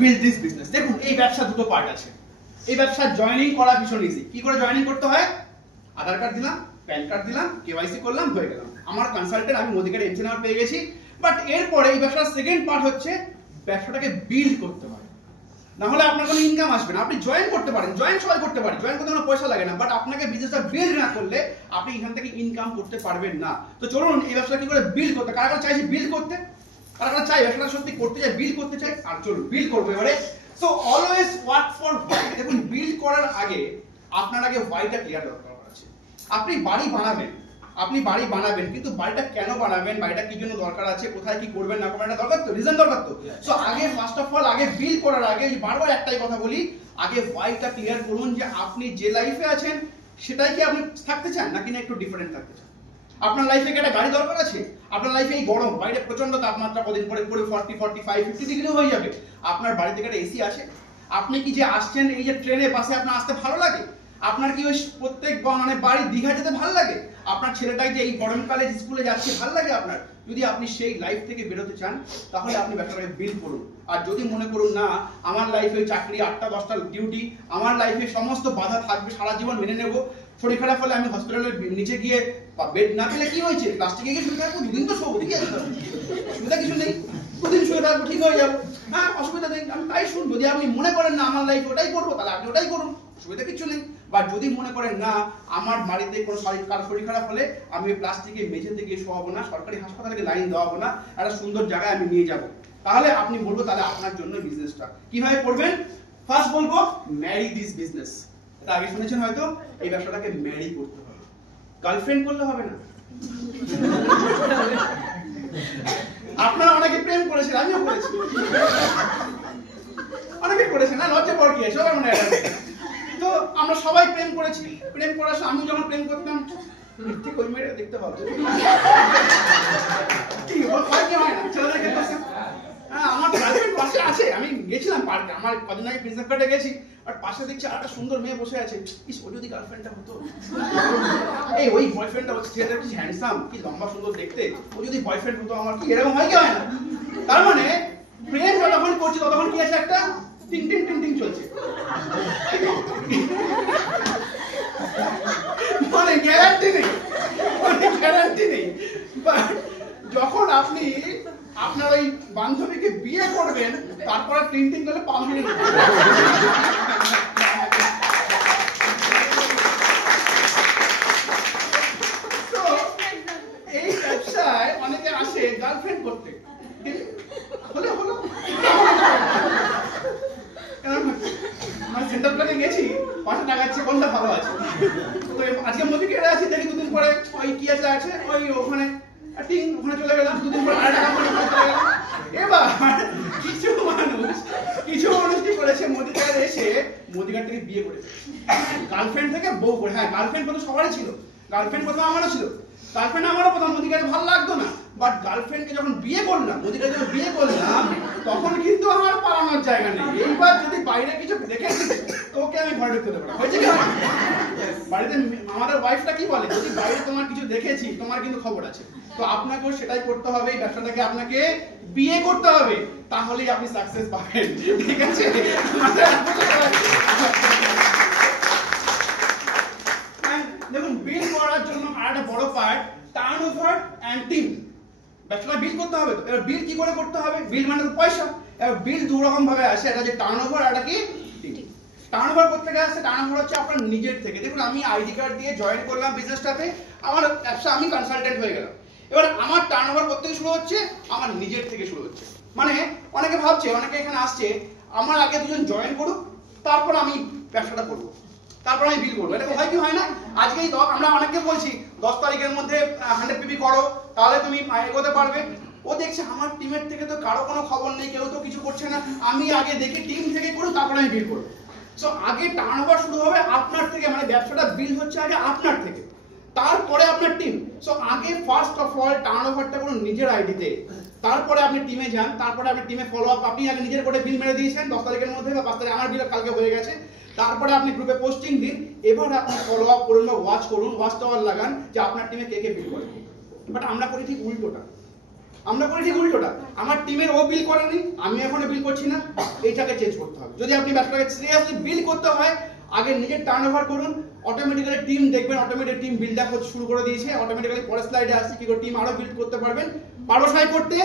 build this business? দেখুন এই ব্যবসা দুটো পার্ট আছে। এই ব্যবসা জয়েনিং করা ভীষণ ইজি। কি করে জয়েনিং করতে হয়? আধার কার্ড দিলাম, প্যান কার্ড দিলাম, কেওয়াইসি করলাম, হয়ে গেলাম। আমার কনসালটেন্ট, আমি মোদিকার এমসি নাম্বার পেয়ে গেছি। বাট এরপরে এই ব্যবসার সেকেন্ড পার্ট হচ্ছে ব্যবসাটাকে বিল্ড করতে হয়। না হলে আপনার কোনো ইনকাম আসবে না। আপনি জয়েন করতে পারেন, জয়েন সবাই করতে পারেন, জয়েন করতে কোনো পয়সা লাগে না, বাট আপনাকে বিজনেসটা বিল্ড না করলে আপনি এখান থেকে ইনকাম করতে পারবেন না। তো চলুন এই ব্যবসাটা কি করে বিল্ড করতে, কারা কারা চাইছে বিল্ড করতে, কারা কারা চাই ব্যবসাটা সত্যি করতে চাই, বিল্ড করতে চাই, আর চলুন বিল্ড করবো এবারে। So always work for why. দেখুন বিল্ড করার আগে আপনার আগে হোয়াইটা ক্লিয়ার দরকার আছে। আপনি বাড়ি বানাবেন, কিন্তু বাড়িটা কেন বানাবেন, বাড়িটা কি জন্য দরকার আছে, কোথায় কি করবেন না করবেন, এটা দরকার তো, রিজন দরকার তো। সো আগে ফার্স্ট অফ অল আগে বিল্ড করার আগে বারবার একটাই কথা বলি, আগে হোয়াইটা ক্লিয়ার করুন যে আপনি যে লাইফে আছেন সেটাই কি আপনি থাকতে চান নাকি না একটু ডিফারেন্ট থাকতে চান। আপনার লাইফে কি একটা গাড়ি দরকার আছে? আপনার লাইফে এই গরম, বাইরে প্রচন্ড তাপমাত্রা, কদিন পরে 40, 45, 50 ডিগ্রি হয়ে যাবে, আপনার বাড়িতে একটা এসি আছে? আপনি কি যে আসছেন এই যে ট্রেনে বাসে আপনার আসতে ভালো লাগে? আপনার কি ওই প্রত্যেক মানে বাড়ি দীঘা যেতে ভালো লাগে? আপনার ছেলেটাই যে এই গরমকালে স্কুলে যাচ্ছে ভালো লাগে আপনার? যদি আপনি সেই লাইফ থেকে বেরোতে চান তাহলে আপনি ব্যবসাটাকে বিল্ড করুন। আর যদি মনে করুন না আমার লাইফে চাকরি 8টা 10টা ডিউটি, আমার লাইফে সমস্ত বাধা থাকবে, সারা জীবন মেনে নেব, শরীর খারাপ হলে আমি হসপিটালের নিচে গিয়ে বেড না পেলে কি হয়েছে, প্লাস্টিকে গিয়ে শুয়ে থাকবো, দুদিন তো শোবো, ঠিক আছে, অসুবিধা কিছু নেই, দুদিন শুয়ে থাকবো, ঠিক হয়ে যাবো, হ্যাঁ অসুবিধা নেই, আমি তাই শুনবো। যদি আপনি মনে করেন না আমার লাইফে ওটাই করবো তাহলে আপনি ওটাই করুন, অসুবিধা কিছু নেই। বা যদি মনে করেন না আমার বাড়িতে কোনো শরীর খারাপ হলে আমি প্লাস্টিকে মেঝেতে গিয়ে শোয়াবো না, সরকারি হাসপাতালে লাইন দেওয়াবো না, একটা সুন্দর জায়গায় আমি নিয়ে যাব, তাহলে আপনি বলবো তাহলে আপনার জন্য বিজনেসটা কিভাবে করবেন। ফার্স্ট বলবো ম্যারি দিস বিজনেস। এটা আগে শুনেছেন হয়তো, এই ব্যবসাটাকে ম্যারি করতে হবে, গার্লফ্রেন্ড করলে হবে না। আপনারা অনেকে প্রেম করেছেন, আমিও করেছি, অনেকে করেছেন না, লজ্জা পর কি আছে, সবাই মনে হয়। তো আমরা সবাই প্রেম করেছি, প্রেম করার সময় আমি যখন প্রেম করতাম ঠিক ওই মেয়েটা দেখতে পাবো, ঠিক হয় না ছেলেদের ক্ষেত্রে। হ্যাঁ আমার গার্লফ্রেন্ড পাশে আছে, আমি গেছিলাম পার্কে, আমার কদিন আগে বিজনেস কার্ডে গেছি, আর পাশে দেখছি আর একটা সুন্দর মেয়ে বসে আছে, ইস ও যদি গার্লফ্রেন্ডটা হতো, এই ওই বয়ফ্রেন্ডটা হচ্ছে, ছেলেটা কি হ্যান্ডসাম, কি লম্বা সুন্দর দেখতে, ও যদি বয়ফ্রেন্ড হতো আমার, কি এরকম হয় কি হয় না? তার মানে প্রেম যতক্ষণ করছি ততক্ষণ কি আছে, একটা টিং টিং টিং টিং চলছে, মানে গ্যারান্টি নেই, যখন আপনি আপনার ওই বান্ধবীকে বিয়ে করবেন তারপরে টিং টিং করলে 5 মিনিট। তো এই ব্যবসায় অনেকে আসে গার্লফ্রেন্ড করতে, হলে হলো সেন্টার প্ল্যানে গেছি, পাশে লাগাচ্ছে কোনটা ভালো আছে, তো আজকে মোদি কেটে আছি, দেখি দুদিন পরে ওই কি আছে ওই ওখানে টিং, ওখানে চলে গেলাম, দুদিন পরে আরেকটা কোম্পানি চলে গেলাম। এবার কিছু মানুষ কি করেছে, মোদি কার্ড এসে মোদি কার্ড থেকে বিয়ে করেছে, গার্লফ্রেন্ড থেকে বউ করে। হ্যাঁ গার্লফ্রেন্ড প্রথম সবারই ছিল, গার্লফ্রেন্ড প্রথম আমারও ছিল, গার্লফ্রেন্ড আমারও প্রথম মোদি কার্ড ভালো লাগতো না, বাট গার্লফ্রেন্ডকে যখন বিয়ে করলাম, মোদি কার্ড যখন বিয়ে করলাম তখন কিন্তু আমার পালানোর জায়গা নেই। এইবার যদি বাইরে কিছু দেখেছি তোকে আমি ঘরে ঢুকতে দেবো না, হয়েছে কি? বাড়িতে আমাদের ওয়াইফটা কি বলে, যদি বাইরে তোমার কিছু দেখেছি তোমার কিন্তু খবর আছে। তো আপনাকেও সেটাই করতে হবে, এই ব্যবসাটাকে আপনাকে বিয়ে করতে হবে, তাহলেই আপনি সাকসেস পাবেন, ঠিক আছে? দেখুন বিল্ড করার জন্য আরেকটা বড় পার্ট টার্নওভার এন্ড টিম। ব্যবসাটা বিল্ড করতে হবে, তো এবার বিল্ড কি করে করতে হবে? বিল্ড মানে পয়সা। এবার বিল্ড দু রকম ভাবে আসে, একটা যে টার্নওভার আর একটা কি টিম। টার্নওভার করতে গেলে আসছে, টার্নওভার হচ্ছে আপনার নিজের থেকে। দেখুন আমি আইডি কার্ড দিয়ে জয়েন করলাম বিজনেসটাতে, আমার ব্যবসা, আমি কনসালটেন্ট হয়ে গেলাম, এবার আমার টার্নওভার করতে শুরু হচ্ছে আমার নিজের থেকে শুরু হচ্ছে। মানে অনেকে ভাবছে, অনেকে এখানে আসছে আমার আগে দুজন জয়েন করুক তারপর আমি ব্যবসাটা করবো, তারপর আমি বিল করবো, এটা হয় কি হয় না? আজকেই আমরা অনেককে বলছি 10 তারিখের মধ্যে 100 পিপি করো তাহলে তুমি এগোতে পারবে। ও দেখছে আমার টিমের থেকে তো কারো কোনো খবর নেই, কেউ তো কিছু করছে না, আমি আগে দেখি টিম থেকে করুক তারপরে আমি বিল করবো। সো আগে টার্নওভার শুরু হবে আপনার থেকে, মানে ব্যবসাটা বিল হচ্ছে আগে আপনার থেকে, তারপরে আপনার টিম। সো আগে ফার্স্ট অফ অল টার্নওভারটা করুন নিজের আইডিতে, তারপরে আপনি টিমে যান, তারপরে আপনি টিমে ফলো আপ, আপনি আগে নিজের করে বিল মেরে দিয়েছেন 10 তারিখের মধ্যে বা 5 তারিখ, আমার বিল কালকে হয়ে গেছে, তারপরে আপনি গ্রুপে পোস্টিং দিন, এবার আপনি ফলো আপ করুন বা ওয়াচ করুন, ওয়াচ টাওয়ার লাগান যে আপনার টিমে কে কে বিল করে। বাট আমরা করি ঠিক উল্টোটা, আমরা করি ঠিক উল্টোটা, আমার টিমের ও বিল করেনি, আমি এখনো বিল করছি না, এইটাকে চেঞ্জ করতে হবে। যদি আপনি ব্যবসাটাকে সিরিয়াসলি বিল করতে হয়, আগে নিজের টার্নওভার করুন, অটোমেটিক্যালি টিম দেখবেন, অটোমেটিক টিম বিল্ড আপ করতে শুরু করে দিয়েছে, অটোমেটিক্যালি পরের স্লাইডে আসছে কি করে টিম আরো বিল্ড করতে পারবেন। পারো সাই করতে?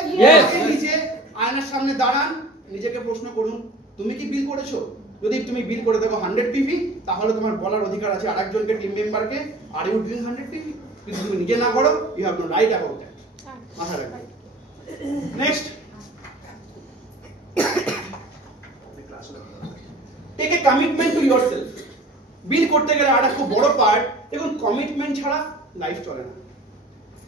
নিজে আয়নার সামনে দাঁড়ান, নিজেকে প্রশ্ন করুন, তুমি কি বিল করেছো? যদি তুমি বিল করে দেখো 100 পিভি, তাহলে তোমার বলার অধিকার আছে আরেকজনকে, টিম মেম্বারকে, আর ইউ ডুইং 100 পিভি। যদি তুমি নিজে না করো, you have no right about that. মাথায় রাখবেন। Next, take a commitment to yourself. Bill করতে গেলে আর একটা বড় পার্ট, দেখুন কমিটমেন্ট ছাড়া লাইফ চলে না।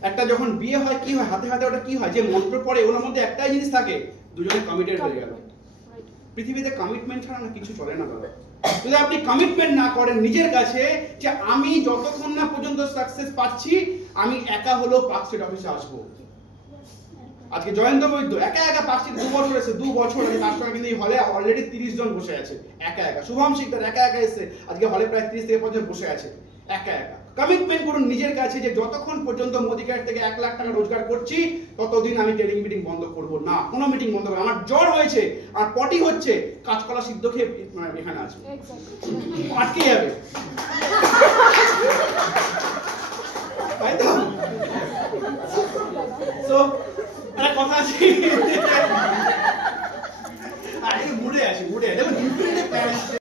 একটা যখন বিয়ে হয় কি হয়, হাতে হাতে ওটা কি হয়, যে মন্ত্র পড়ে ওর মধ্যে একটাই জিনিস থাকে, দুজনে কমিটেড হয়ে গেল। পৃথিবীতে কমিটমেন্ট ছাড়া না কিছু চলে না দাদা। যদি আপনি কমিটমেন্ট না করেন নিজের কাছে যে আমি যতক্ষণ না পর্যন্ত সাকসেস পাচ্ছি, আমি একা হলেও পার্ক স্ট্রিট অফিসে আসবো। আজকে জয়ন্ত বৈদ্য একা একা পার্ক স্ট্রিট 2 বছর এসে, 2 বছর আগে তার সঙ্গে কিন্তু এই হলে অলরেডি 30 জন বসে আছে একা একা। শুভম শিকদার একা একা এসে আজকে হলে প্রায় 30 থেকে 50 জন বসে আছে একা একা। কমিটমেন্ট করুন নিজের কাছে যে যতক্ষণ পর্যন্ত মোদি কার্ড থেকে 1 লাখ টাকা রোজগার করছি, ততদিন আমি ট্রেনিং মিটিং বন্ধ করব না, কোনো মিটিং বন্ধ করব। আমার জ্বর হয়েছে, আর পটি হচ্ছে, কাঁচকলা সিদ্ধ খেয়ে এখানে আছে, আটকে যাবে, তাই তো? সো একটা কথা আছে